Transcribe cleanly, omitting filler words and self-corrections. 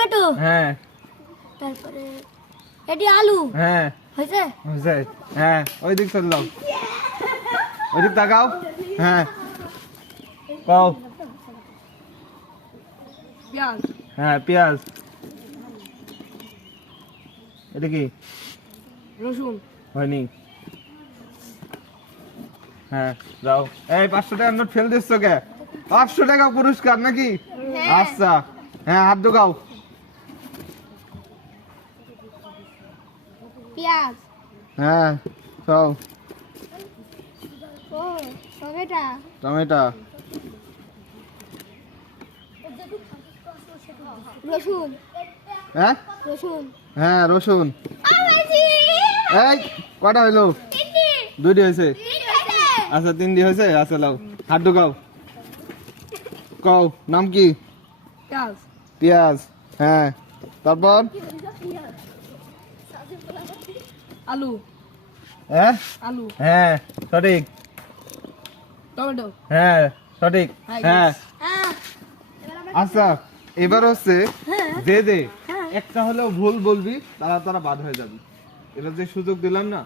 tomato হ্যাঁ তারপরে এটি আলু হ্যাঁ হয়েছে হয়েছে হ্যাঁ ওই দিক চল যাও ওই দিক তাকাও হ্যাঁ কও পেঁয়াজ হ্যাঁ পেঁয়াজ এটা কি রসুন হয়নি হ্যাঁ যাও এই 500 টাকার নোট ফেল দিচ্ছ কে 500 টাকা পুরস্কার নাকি আচ্ছা হ্যাঁ হাত ঢোকাও পেঁয়াজ হ্যাঁ চাও ও টমেটো টমেটো রসুন হ্যাঁ রসুন হ্যাঁ রসুন এই কটা হইলো দুইটি হয়েছে আচ্ছা 3টি হয়েছে আচ্ছা লাও হাত ঢোকাও কও নাম কি পেঁয়াজ পেঁয়াজ হ্যাঁ তারপর আলু হ্যাঁ আলু হ্যাঁ সঠিক টমেটো হ্যাঁ সঠিক হ্যাঁ হ্যাঁ আচ্ছা এবার হচ্ছে যে একটা হলেও ভুল বলবি তারা বাদ হয়ে যাবে এটা যে সুযোগ দিলাম না